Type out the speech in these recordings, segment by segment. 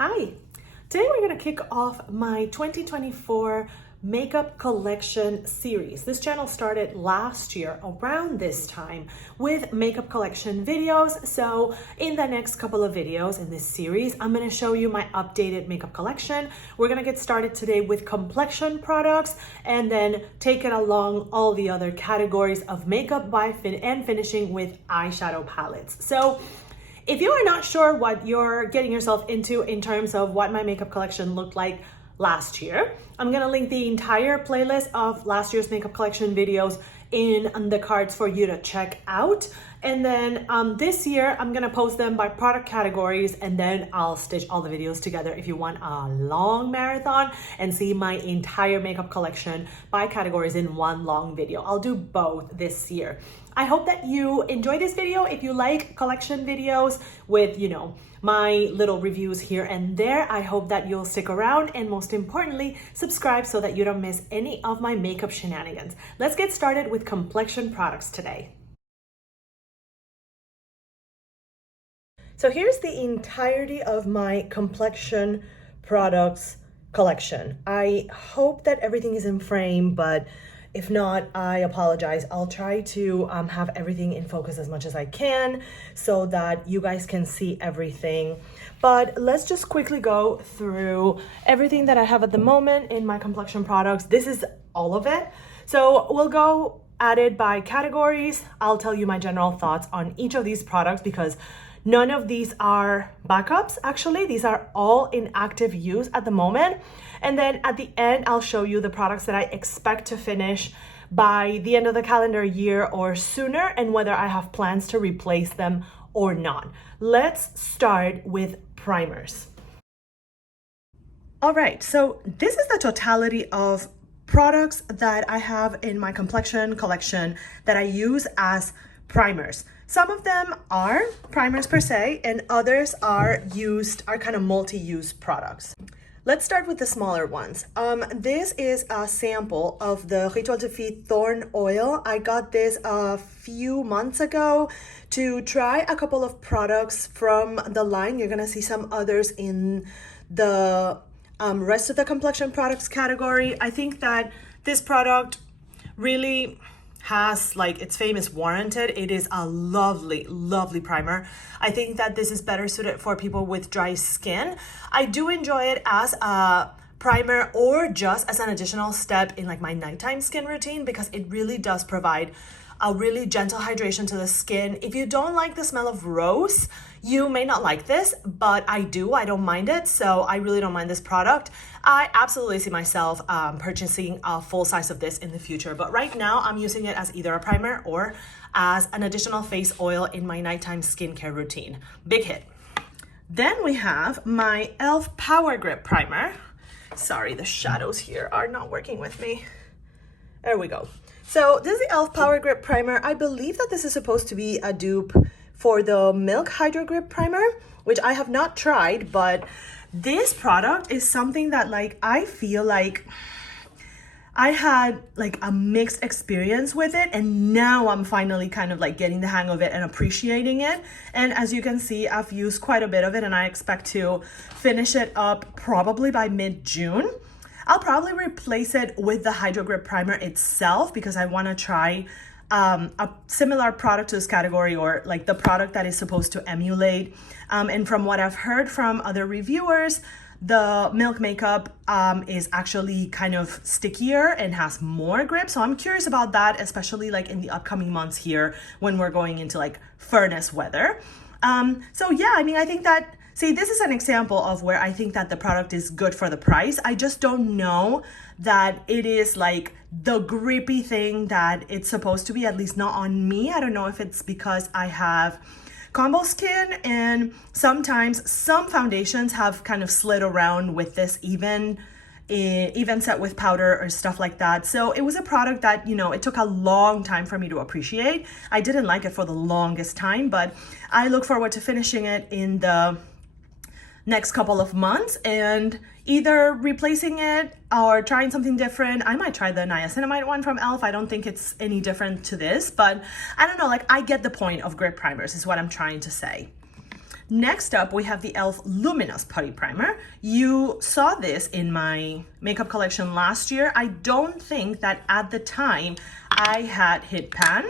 Hi, today we're going to kick off my 2024 makeup collection series. This channel started last year around this time with makeup collection videos. So in the next couple of videos in this series, I'm going to show you my updated makeup collection. We're going to get started today with complexion products and then take it along all the other categories of makeup and finishing with eyeshadow palettes. So if you are not sure what you're getting yourself into in terms of what my makeup collection looked like last year, I'm gonna link the entire playlist of last year's makeup collection videos in the cards for you to check out. And then this year, I'm gonna post them by product categories, and then I'll stitch all the videos together if you want a long marathon and see my entire makeup collection by categories in one long video. I'll do both this year. I hope that you enjoy this video. If you like collection videos with, my little reviews here and there, I hope that you'll stick around and most importantly, subscribe so that you don't miss any of my makeup shenanigans. Let's get started with complexion products today. So here's the entirety of my complexion products collection. I hope that everything is in frame, but if not, I apologize. I'll try to have everything in focus as much as I can so that you guys can see everything. But let's just quickly go through everything that I have at the moment in my complexion products. This is all of it. So we'll go at it by categories. I'll tell you my general thoughts on each of these products because none of these are backups, actually. These are all in active use at the moment. And then at the end, I'll show you the products that I expect to finish by the end of the calendar year or sooner, and whether I have plans to replace them or not. Let's start with primers. All right, so this is the totality of products that I have in my complexion collection that I use as primers. Some of them are primers per se, and others are kind of multi-use products. Let's start with the smaller ones. This is a sample of the Rituel De Fille Thorn Oil. I got this a few months ago to try a couple of products from the line. You're gonna see some others in the rest of the complexion products category. I think that this product really has its fame is warranted. It is a lovely primer. I think that this is better suited for people with dry skin. I do enjoy it as a primer or just as an additional step in my nighttime skin routine because it really does provide a really gentle hydration to the skin. If you don't like the smell of rose, you may not like this, but I don't mind it. So I really don't mind this product. I absolutely see myself purchasing a full size of this in the future. But right now I'm using it as either a primer or as an additional face oil in my nighttime skincare routine. Big hit. Then we have my e.l.f. Power Grip Primer. Sorry, the shadows here are not working with me. There we go. So this is the e.l.f. Power Grip Primer. I believe that this is supposed to be a dupe for the Milk Hydro Grip Primer, which I have not tried, but this product is something that I feel like I had a mixed experience with it, and now I'm finally kind of getting the hang of it and appreciating it. And as you can see, I've used quite a bit of it and I expect to finish it up probably by mid-June. I'll probably replace it with the Hydro Grip Primer itself because I want to try a similar product to this category, or the product that is supposed to emulate. And from what I've heard from other reviewers, the Milk makeup is actually kind of stickier and has more grip. So I'm curious about that, especially in the upcoming months here when we're going into furnace weather. So yeah, I think that, see, this is an example of where I think that the product is good for the price. I just don't know that it is the grippy thing that it's supposed to be, at least not on me. I don't know if it's because I have combo skin, and sometimes some foundations have kind of slid around with this even set with powder or stuff like that. So it was a product that, it took a long time for me to appreciate. I didn't like it for the longest time, but I look forward to finishing it in the next couple of months and either replacing it or trying something different. I might try the niacinamide one from e.l.f. I don't think it's any different to this, but I don't know, I get the point of grip primers is what I'm trying to say. Next up, we have the e.l.f. Luminous Putty Primer. You saw this in my makeup collection last year. I don't think that at the time I had hit pan.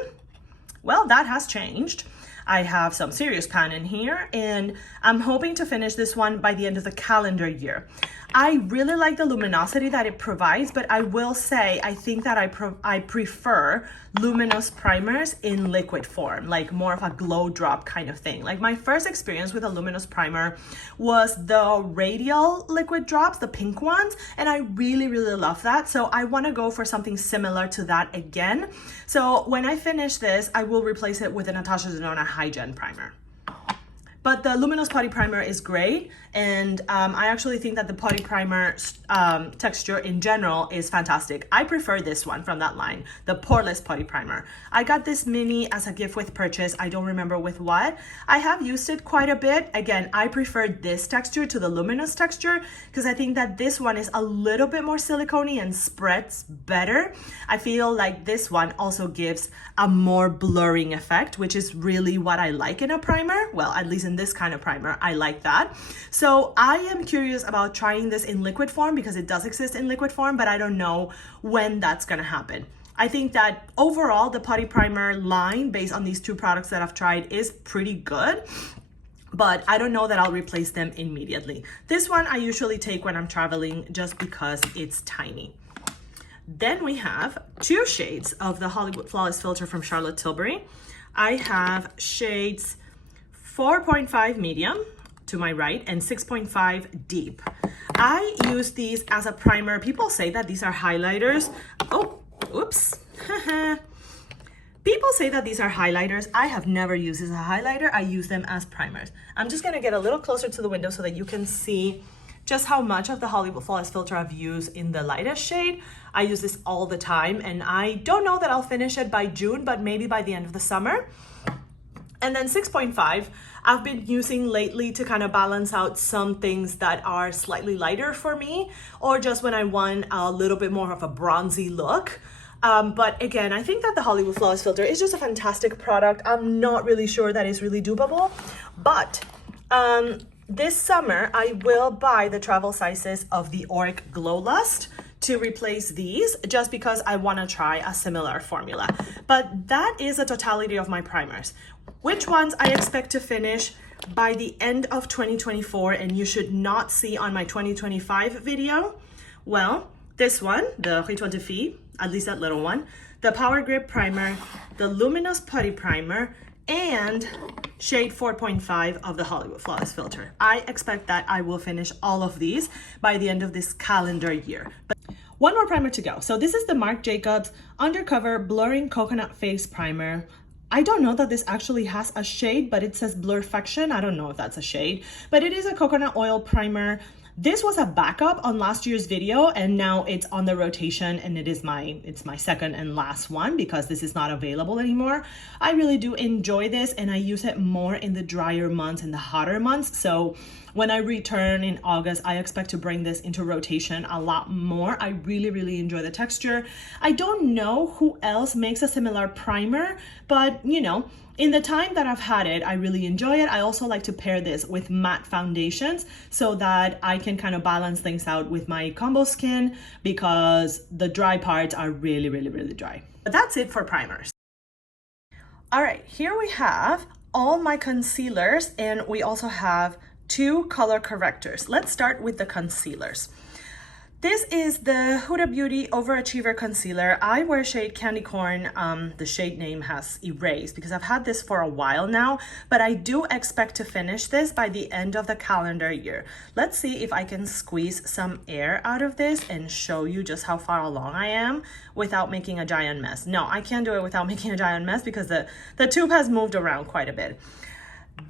Well, that has changed. I have some serious pan in here, and I'm hoping to finish this one by the end of the calendar year. I really like the luminosity that it provides, but I will say I think that I prefer luminous primers in liquid form, like more of a glow drop kind of thing. Like my first experience with a luminous primer was the radial liquid drops, the pink ones, and I really love that. So I want to go for something similar to that again. So when I finish this, I will replace it with a Natasha Denona High-Gen primer. But the Luminous Putty Primer is great, and I actually think that the putty primer texture in general is fantastic. I prefer this one from that line, the Poreless Putty Primer. I got this mini as a gift with purchase. I don't remember with what. I have used it quite a bit. Again, I prefer this texture to the luminous texture because I think that this one is a little bit more silicone-y and spreads better. I feel like this one also gives a more blurring effect, which is really what I like in a primer. Well, at least in this kind of primer, I like that. So I am curious about trying this in liquid form because it does exist in liquid form, but I don't know when that's gonna happen. I think that overall the putty primer line based on these two products that I've tried is pretty good, but I don't know that I'll replace them immediately. This one I usually take when I'm traveling just because it's tiny. Then we have two shades of the Hollywood Flawless Filter from Charlotte Tilbury. I have shades 4.5 medium to my right and 6.5 deep. I use these as a primer. People say that these are highlighters. Oh, oops. People say that these are highlighters. I have never used this as a highlighter. I use them as primers. I'm just gonna get a little closer to the window so that you can see just how much of the Hollywood Flawless Filter I've used in the lightest shade. I use this all the time, and I don't know that I'll finish it by June, but maybe by the end of the summer. And then 6.5, I've been using lately to kind of balance out some things that are slightly lighter for me, or just when I want a little bit more of a bronzy look. But again, I think that the Hollywood Flawless Filter is just a fantastic product. I'm not really sure that it's really dupable, but this summer I will buy the travel sizes of the Auric Glow Lust to replace these just because I want to try a similar formula. But that is the totality of my primers. Which ones I expect to finish by the end of 2024 and you should not see on my 2025 video? Well, this one, the Rituel De Fille, at least that little one, the Power Grip Primer, the Luminous Putty Primer, and shade 4.5 of the Hollywood Flawless Filter. I expect that I will finish all of these by the end of this calendar year. But one more primer to go. So this is the Marc Jacobs Undercover Blurring Coconut Face Primer. I don't know that this actually has a shade, but it says Blurfection. I don't know if that's a shade, but it is a coconut oil primer. This was a backup on last year's video, and now it's on the rotation, and it's my second and last one because this is not available anymore. I really do enjoy this, and I use it more in the drier months and the hotter months. So when I return in August, I expect to bring this into rotation a lot more. I really enjoy the texture. I don't know who else makes a similar primer, but you know, in the time that I've had it, I really enjoy it. I also like to pair this with matte foundations so that I can kind of balance things out with my combo skin because the dry parts are really dry. But that's it for primers. All right, here we have all my concealers, and we also have two color correctors. Let's start with the concealers. This is the Huda Beauty Overachiever Concealer. I wear shade Candy Corn. The shade name has erased because I've had this for a while now, but I do expect to finish this by the end of the calendar year. Let's see if I can squeeze some air out of this and show you just how far along I am without making a giant mess. No, I can't do it without making a giant mess because the tube has moved around quite a bit.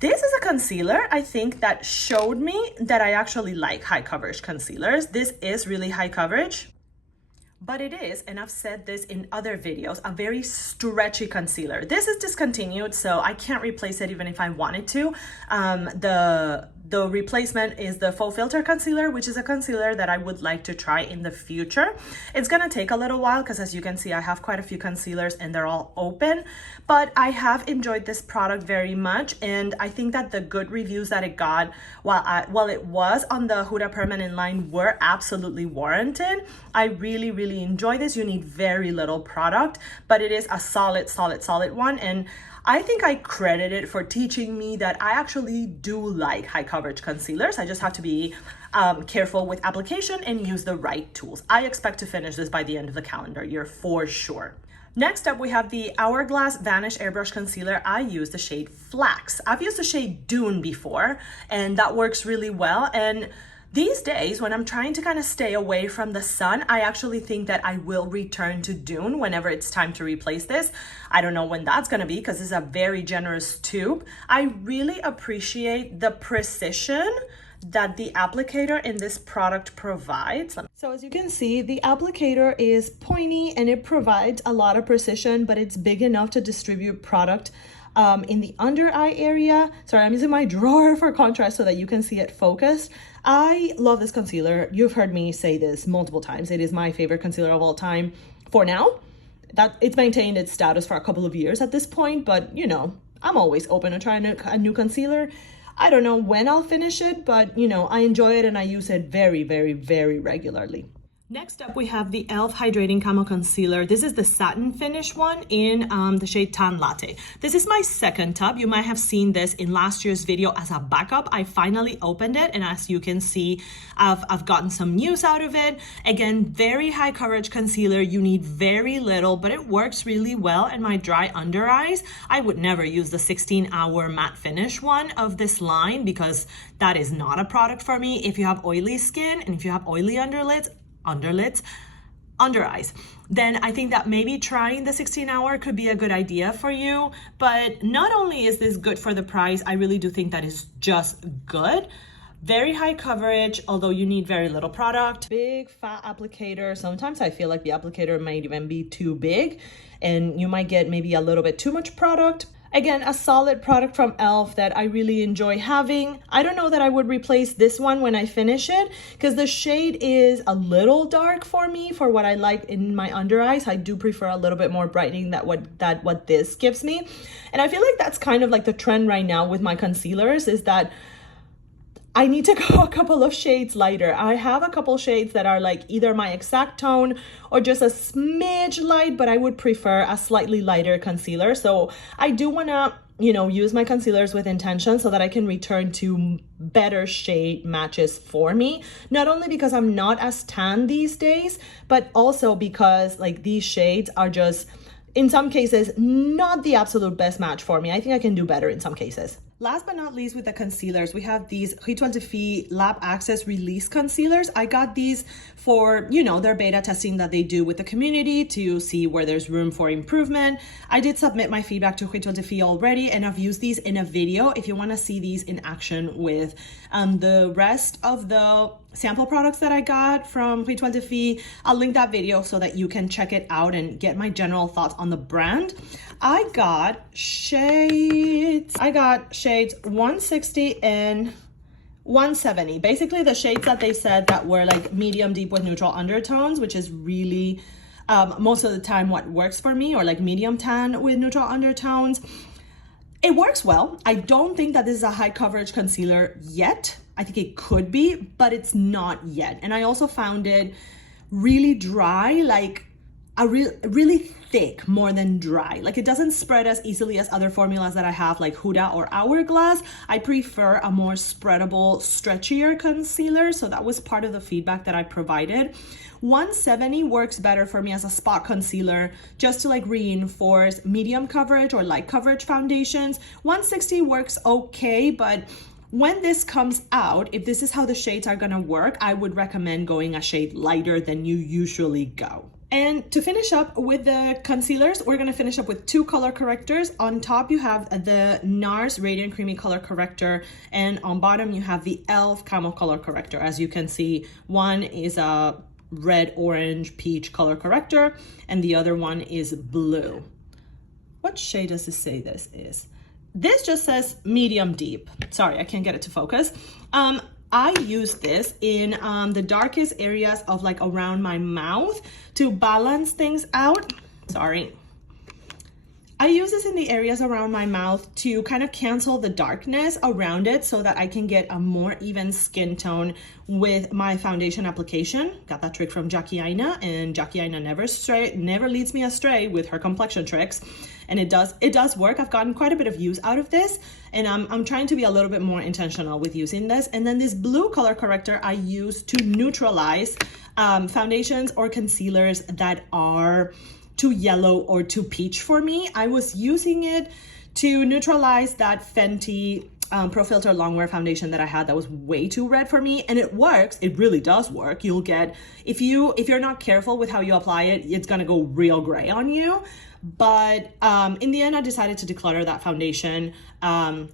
This is a concealer, I think, that showed me that I actually like high coverage concealers. This is really high coverage, but it is, and I've said this in other videos, a very stretchy concealer. This is discontinued, so I can't replace it even if I wanted to. The replacement is the Faux Filter Concealer, which is a concealer that I would like to try in the future. It's gonna take a little while because as you can see, I have quite a few concealers and they're all open, but I have enjoyed this product very much. And I think that the good reviews that it got while it was on the Huda permanent line were absolutely warranted. I really, really enjoy this. You need very little product, but it is a solid one. And I think I credit it for teaching me that I actually do like high coverage concealers. I just have to be careful with application and use the right tools. I expect to finish this by the end of the calendar year for sure. Next up, we have the Hourglass Vanish Airbrush Concealer. I use the shade Flax. I've used the shade Dune before, and that works really well. And these days, when I'm trying to kind of stay away from the sun, I actually think that I will return to Dune whenever it's time to replace this. I don't know when that's gonna be because it's a very generous tube. I really appreciate the precision that the applicator in this product provides. So as you can see, the applicator is pointy and it provides a lot of precision, but it's big enough to distribute product in the under eye area. Sorry, I'm using my drawer for contrast so that you can see it focused. I love this concealer. You've heard me say this multiple times. It is my favorite concealer of all time for now. That it's maintained its status for a couple of years at this point, but you know, I'm always open to trying a new concealer. I don't know when I'll finish it, but you know, I enjoy it and I use it very, very, very regularly. Next up, we have the e.l.f. Hydrating Camo Concealer. This is the satin finish one in the shade Tan Latte. This is my second tub. You might have seen this in last year's video as a backup. I finally opened it, and as you can see, I've gotten some use out of it. Again, very high coverage concealer. You need very little, but it works really well in my dry under eyes. I would never use the 16-hour matte finish one of this line because that is not a product for me. If you have oily skin and if you have oily under eyes, then I think that maybe trying the 16-hour could be a good idea for you. But not only is this good for the price, I really do think that is just good. Very high coverage, although you need very little product. Big fat applicator. Sometimes I feel like the applicator might even be too big and you might get maybe a little bit too much product. Again, a solid product from e.l.f. that I really enjoy having. I don't know that I would replace this one when I finish it because the shade is a little dark for me for what I like in my under eyes. I do prefer a little bit more brightening than what this gives me. And I feel like that's kind of like the trend right now with my concealers is that I need to go a couple of shades lighter. I have a couple shades that are like either my exact tone or just a smidge light, but I would prefer a slightly lighter concealer. So I do want to, you know, use my concealers with intention so that I can return to better shade matches for me. Not only because I'm not as tan these days, but also because like these shades are just, in some cases, not the absolute best match for me. I think I can do better in some cases. Last but not least with the concealers, we have these Rituel De Fille Lab Access Release Concealers. I got these for, you know, their beta testing that they do with the community to see where there's room for improvement. I did submit my feedback to Rituel De Fille already, and I've used these in a video. If you want to see these in action with the rest of the sample products that I got from Rituel De Fille, I'll link that video so that you can check it out and get my general thoughts on the brand. I got shades 160 and 170. Basically the shades that they said that were like medium deep with neutral undertones, which is really most of the time what works for me, or like medium tan with neutral undertones. It works well. I don't think that this is a high coverage concealer yet. I think it could be, but it's not yet. And I also found it really dry, like really thick more than dry. Like it doesn't spread as easily as other formulas that I have like Huda or Hourglass. I prefer a more spreadable, stretchier concealer. So that was part of the feedback that I provided. 170 works better for me as a spot concealer just to like reinforce medium coverage or light coverage foundations. 160 works okay, but when this comes out, if this is how the shades are gonna work, I would recommend going a shade lighter than you usually go. And to finish up with the concealers, we're gonna finish up with two color correctors. On top, you have the NARS Radiant Creamy Color Corrector, and on bottom, you have the e.l.f. Camo Color Corrector. As you can see, one is a red, orange, peach color corrector, and the other one is blue. What shade does it say this is? this just says medium deep. Sorry, I can't get it to focus. I use this in the darkest areas of like around my mouth to balance things out. Sorry. I use this in the areas around my mouth to kind of cancel the darkness around it so that I can get a more even skin tone with my foundation application. Got that trick from Jackie Aina, and Jackie Aina never leads me astray with her complexion tricks. And it does work. I've gotten quite a bit of use out of this, and I'm trying to be a little bit more intentional with using this. And then this blue color corrector I use to neutralize foundations or concealers that are too yellow or too peach for me. I was using it to neutralize that Fenty Pro Filter Longwear foundation that I had that was way too red for me, and it works. It really does work. You'll get, if you're not careful with how you apply it, it's gonna go real gray on you. But in the end, I decided to declutter that foundation.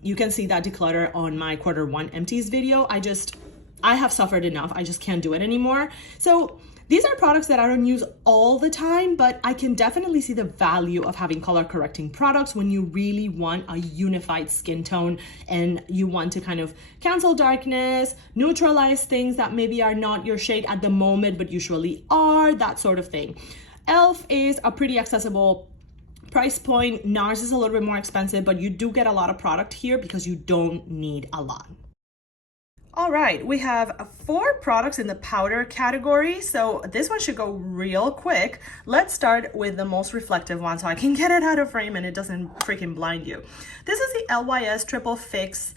You can see that declutter on my Q1 empties video. I have suffered enough. I just can't do it anymore. So these are products that I don't use all the time, but I can definitely see the value of having color correcting products when you really want a unified skin tone and you want to kind of cancel darkness, neutralize things that maybe are not your shade at the moment, but usually are, that sort of thing. e.l.f. is a pretty accessible price point. NARS is a little bit more expensive, but you do get a lot of product here because you don't need a lot. All right, we have 4 products in the powder category, so this one should go real quick. Let's start with the most reflective one so I can get it out of frame and it doesn't freaking blind you. This is the LYS Triple Fix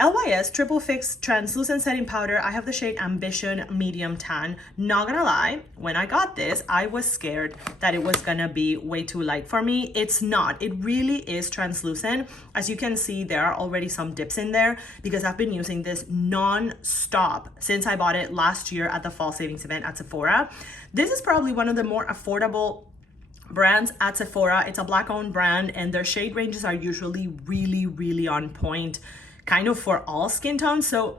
LYS Triple Fix Translucent Setting Powder. I have the shade Ambition Medium Tan. Not gonna lie, when I got this, I was scared that it was gonna be way too light for me. It's not. It really is translucent. As you can see, there are already some dips in there because I've been using this non-stop since I bought it last year at the fall savings event at Sephora. This is probably one of the more affordable brands at Sephora. It's a Black-owned brand, and their shade ranges are usually really, really on point, kind of for all skin tones. So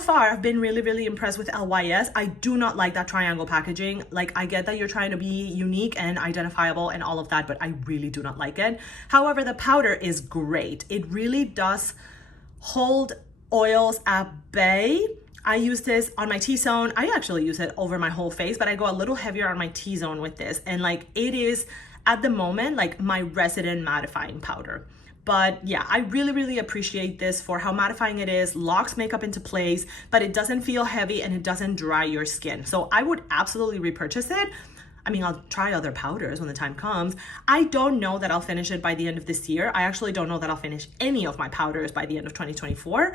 far I've been really, really impressed with LYS. I do not like that triangle packaging. Like, I get that you're trying to be unique and identifiable and all of that, but I really do not like it. However, the powder is great. It really does hold oils at bay. I use this on my T-zone. I actually use it over my whole face, but I go a little heavier on my T-zone with this. And like, it is at the moment like my resident mattifying powder. But yeah, I really, really appreciate this for how mattifying it is, locks makeup into place, but it doesn't feel heavy and it doesn't dry your skin. So I would absolutely repurchase it. I mean, I'll try other powders when the time comes. I don't know that I'll finish it by the end of this year. I actually don't know that I'll finish any of my powders by the end of 2024,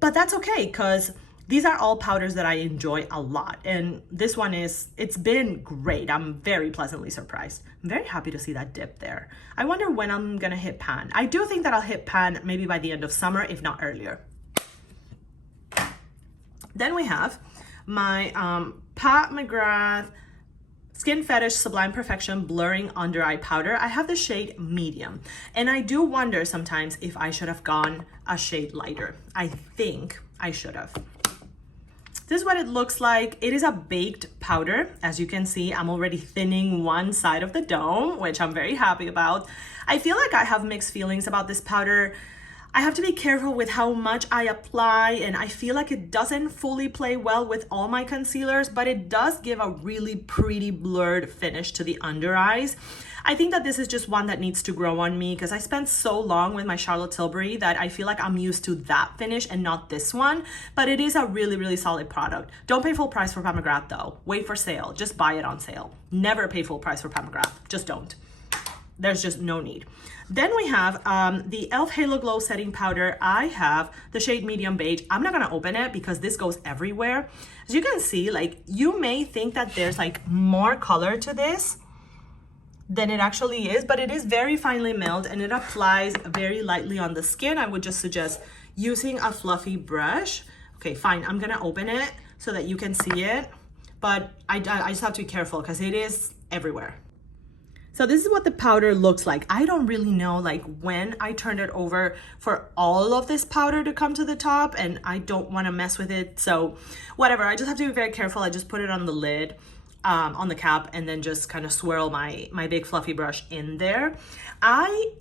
but that's okay because these are all powders that I enjoy a lot. And this one it's been great. I'm very pleasantly surprised. I'm very happy to see that dip there. I wonder when I'm gonna hit pan. I do think that I'll hit pan maybe by the end of summer, if not earlier. Then we have my Pat McGrath Skin Fetish Sublime Perfection Blurring Under Eye Powder. I have the shade Medium, and I do wonder sometimes if I should have gone a shade lighter. I think I should have. This is what it looks like. It is a baked powder. As you can see, I'm already thinning one side of the dome, which I'm very happy about. I feel like I have mixed feelings about this powder. I have to be careful with how much I apply, and I feel like it doesn't fully play well with all my concealers, but it does give a really pretty blurred finish to the under eyes. I think that this is just one that needs to grow on me because I spent so long with my Charlotte Tilbury that I feel like I'm used to that finish and not this one, but it is a really, really solid product. Don't pay full price for Pat McGrath though. Wait for sale, just buy it on sale. Never pay full price for Pat McGrath, just don't. There's just no need. Then we have the e.l.f. Halo Glow Setting Powder. I have the shade Medium Beige. I'm not gonna open it because this goes everywhere. As you can see, like, you may think that there's like more color to this than it actually is, but it is very finely milled and it applies very lightly on the skin. I would just suggest using a fluffy brush. Okay, fine, I'm gonna open it so that you can see it, but I just have to be careful because it is everywhere. So this is what the powder looks like. I don't really know like when I turned it over for all of this powder to come to the top, and I don't want to mess with it. So whatever, I just have to be very careful. I just put it on the lid, on the cap, and then just kind of swirl my big fluffy brush in there. I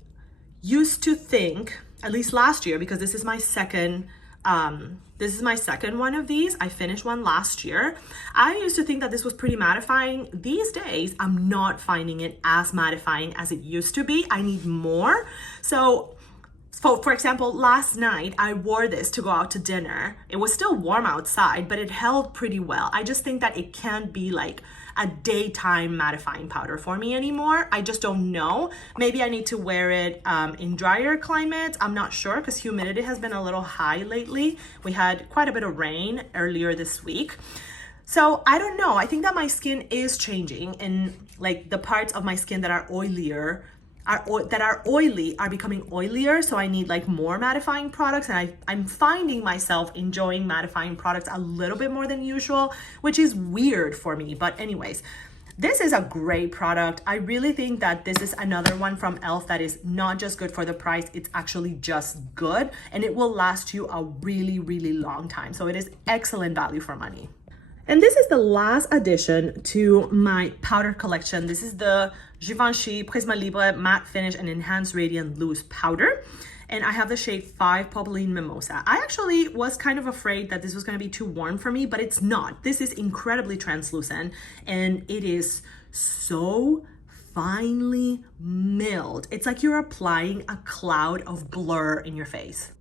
used to think, at least last year, because this is my second one of these. I finished one last year. I used to think that this was pretty mattifying. These days, I'm not finding it as mattifying as it used to be. I need more. So for example, last night I wore this to go out to dinner. It was still warm outside, but it held pretty well. I just think that it can't be like a daytime mattifying powder for me anymore. I just don't know. Maybe I need to wear it in drier climates. I'm not sure, because humidity has been a little high lately. We had quite a bit of rain earlier this week. So I don't know. I think that my skin is changing, and like the parts of my skin that are oilier that are oily are becoming oilier, so I need like more mattifying products, and I'm finding myself enjoying mattifying products a little bit more than usual, which is weird for me. But anyways, this is a great product. I really think that this is another one from e.l.f. that is not just good for the price, it's actually just good, and it will last you a really, really long time. So it is excellent value for money. And this is the last addition to my powder collection. This is the Givenchy Prisma Libre Matte Finish and Enhanced Radiant Loose Powder. And I have the shade 5 Popeline Mimosa. I actually was kind of afraid that this was going to be too warm for me, but it's not. This is incredibly translucent, and it is so finely milled. It's like you're applying a cloud of blur in your face.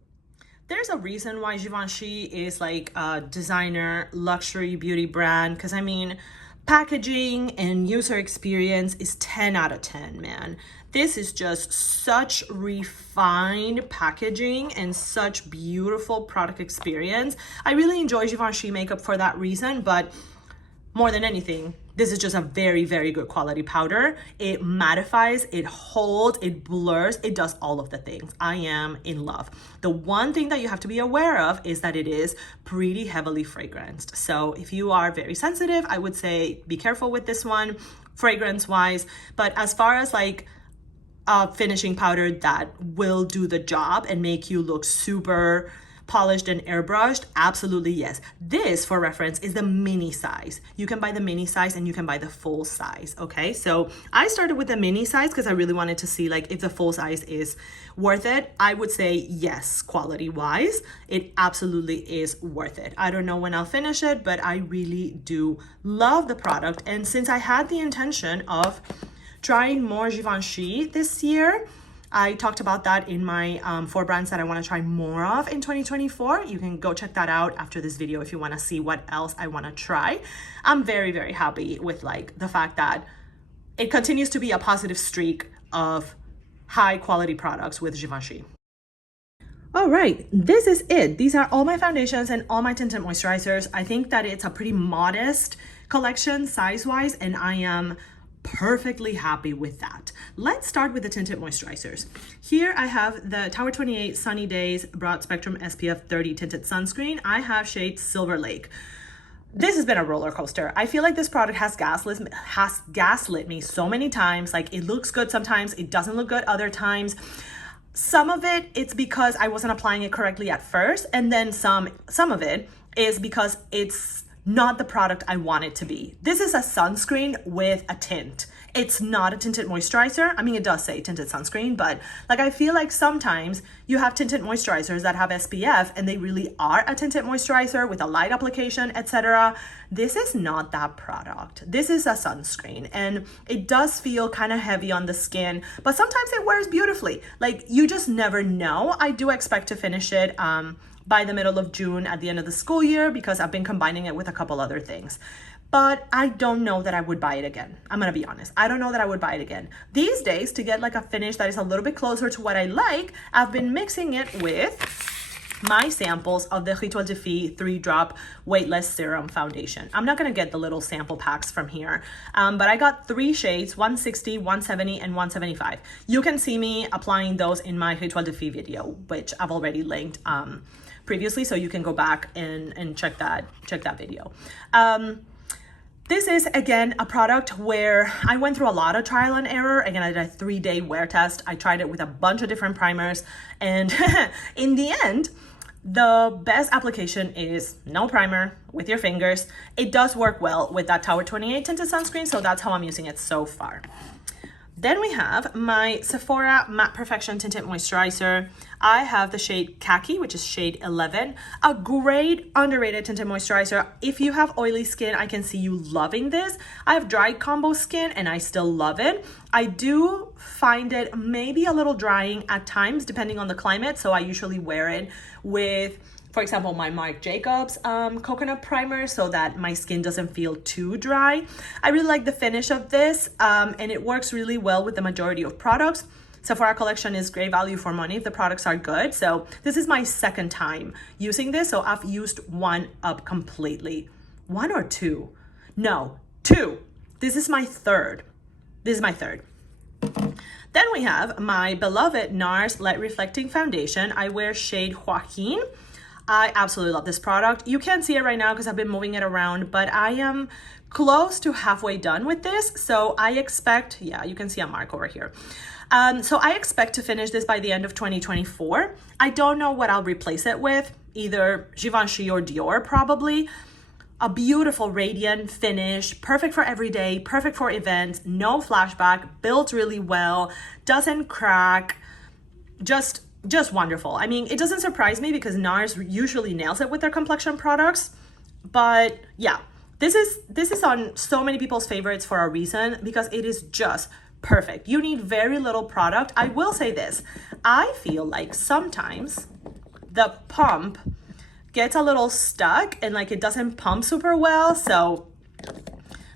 There's a reason why Givenchy is like a designer luxury beauty brand, because I mean, packaging and user experience is 10 out of 10, man. This is just such refined packaging and such beautiful product experience. I really enjoy Givenchy makeup for that reason, but more than anything, this is just a very, very good quality powder. It mattifies, it holds, it blurs, it does all of the things. I am in love. The one thing that you have to be aware of is that it is pretty heavily fragranced. So if you are very sensitive, I would say be careful with this one, fragrance-wise. But as far as like a finishing powder that will do the job and make you look super polished and airbrushed, absolutely yes. This, for reference, is the mini size. You can buy the mini size and you can buy the full size, okay? So I started with the mini size because I really wanted to see like if the full size is worth it. I would say yes, quality-wise, it absolutely is worth it. I don't know when I'll finish it, but I really do love the product. And since I had the intention of trying more Givenchy this year, I talked about that in my 4 brands that I want to try more of in 2024. You can go check that out after this video if you want to see what else I want to try. I'm very, very happy with like the fact that it continues to be a positive streak of high quality products with Givenchy. All right, this is it. These are all my foundations and all my tinted moisturizers. I think that it's a pretty modest collection size-wise, and I am perfectly happy with that. Let's start with the tinted moisturizers. Here I have the Tower 28 Sunny Days Broad Spectrum SPF 30 Tinted Sunscreen. I have shade Silver Lake. This has been a roller coaster. I feel like this product has gaslit me so many times. Like, it looks good sometimes, it doesn't look good other times. Some of it, it's because I wasn't applying it correctly at first, and then some of it is because it's not the product I want it to be. This is a sunscreen with a tint. It's not a tinted moisturizer. I mean, it does say tinted sunscreen, but like, I feel like sometimes you have tinted moisturizers that have SPF and they really are a tinted moisturizer with a light application, etc. This is not that product. This is a sunscreen, and it does feel kind of heavy on the skin, but sometimes it wears beautifully. Like, you just never know. I do expect to finish it by the middle of June at the end of the school year, because I've been combining it with a couple other things. But I don't know that I would buy it again. I'm gonna be honest. I don't know that I would buy it again. These days, to get like a finish that is a little bit closer to what I like, I've been mixing it with my samples of the Rituel De Fille 3-drop Weightless Serum Foundation. I'm not gonna get the little sample packs from here, but I got 3 shades, 160, 170, and 175. You can see me applying those in my Rituel De Fille video, which I've already linked previously, so you can go back and check that video. This is, again, a product where I went through a lot of trial and error. Again, I did a 3-day wear test. I tried it with a bunch of different primers, and in the end, the best application is no primer with your fingers. It does work well with that Tower 28 tinted sunscreen, so that's how I'm using it so far. Then we have my Sephora Matte Perfection Tinted Moisturizer. I have the shade Khaki, which is shade 11. A great underrated tinted moisturizer. If you have oily skin, I can see you loving this. I have dry combo skin and I still love it. I do find it maybe a little drying at times depending on the climate, so I usually wear it with, for example, my Marc Jacobs coconut primer so that my skin doesn't feel too dry. I really like the finish of this and it works really well with the majority of products. Sephora collection is great value for money if the products are good. So this is my second time using this. So I've used one up completely. One or two? No, two. This is my third. This is my third. Then we have my beloved NARS Light Reflecting Foundation. I wear shade Joaquin. I absolutely love this product. You can't see it right now because I've been moving it around, but I am close to halfway done with this. So I expect, yeah, you can see a mark over here. So I expect to finish this by the end of 2024. I don't know what I'll replace it with, either Givenchy or Dior probably. A beautiful radiant finish, perfect for every day, perfect for events, no flashback, built really well, doesn't crack, just wonderful. I mean, it doesn't surprise me because NARS usually nails it with their complexion products, but yeah, this is on so many people's favorites for a reason because it is just perfect. You need very little product. I will say this, I feel like sometimes the pump gets a little stuck and like it doesn't pump super well, so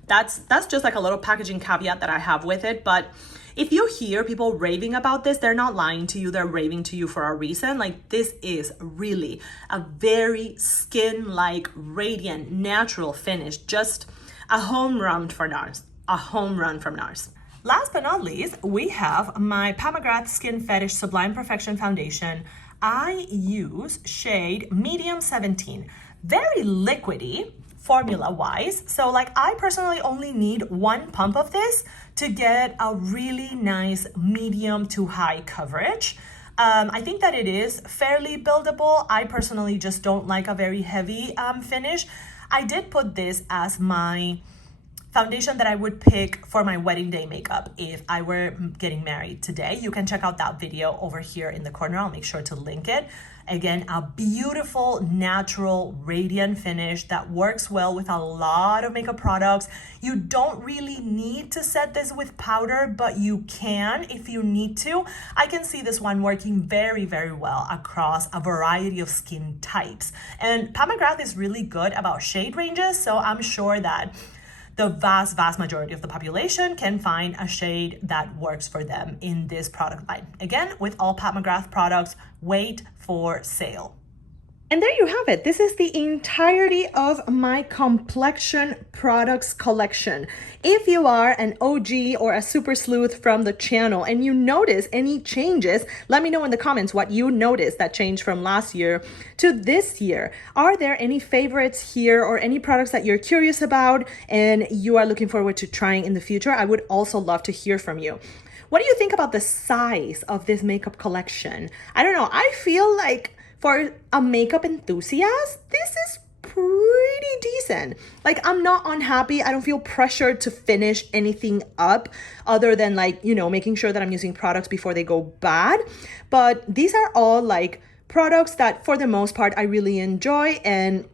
that's just like a little packaging caveat that I have with it. But if you hear people raving about this, they're not lying to you, they're raving to you for a reason. Like, this is really a very skin-like, radiant, natural finish. Just a home run for NARS, a home run from NARS. Last but not least, we have my Pat McGrath Skin Fetish Sublime Perfection Foundation. I use shade medium 17, very liquidy formula wise. So like I personally only need one pump of this to get a really nice medium to high coverage. I think that it is fairly buildable. I personally just don't like a very heavy finish. I did put this as my foundation that I would pick for my wedding day makeup if I were getting married today. You can check out that video over here in the corner. I'll make sure to link it. Again, a beautiful, natural, radiant finish that works well with a lot of makeup products. You don't really need to set this with powder, but you can if you need to. I can see this one working very, very well across a variety of skin types. And Pat McGrath is really good about shade ranges, so I'm sure that the vast majority of the population can find a shade that works for them in this product line. Again, with all Pat McGrath products, wait for sale. And there you have it. This is the entirety of my complexion products collection. If you are an OG or a super sleuth from the channel and you notice any changes, let me know in the comments what you noticed that changed from last year to this year. Are there any favorites here or any products that you're curious about and you are looking forward to trying in the future? I would also love to hear from you. What do you think about the size of this makeup collection? I don't know. I feel like for a makeup enthusiast, this is pretty decent. Like, I'm not unhappy. I don't feel pressured to finish anything up other than like, you know, making sure that I'm using products before they go bad. But these are all like products that for the most part I really enjoy and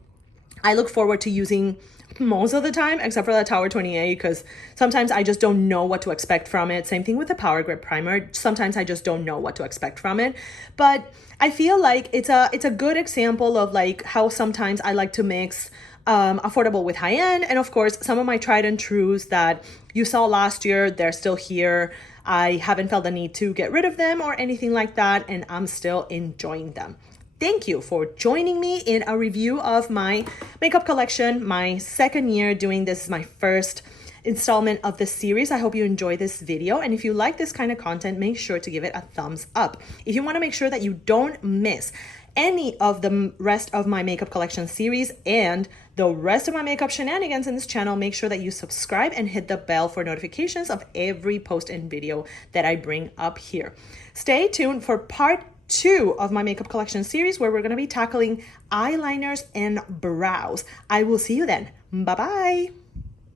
I look forward to using most of the time, except for the Tower 28, because sometimes I just don't know what to expect from it. Same thing with the Power Grip Primer. Sometimes I just don't know what to expect from it. But I feel like it's a good example of like how sometimes I like to mix affordable with high end. And of course, some of my tried and trues that you saw last year, they're still here. I haven't felt the need to get rid of them or anything like that, and I'm still enjoying them. Thank you for joining me in a review of my makeup collection. My second year doing this is my first installment of this series. I hope you enjoy this video. And if you like this kind of content, make sure to give it a thumbs up. If you want to make sure that you don't miss any of the rest of my makeup collection series and the rest of my makeup shenanigans in this channel, make sure that you subscribe and hit the bell for notifications of every post and video that I bring up here. Stay tuned for part 2 of my makeup collection series where we're going to be tackling eyeliners and brows. I will see you then. Bye-bye.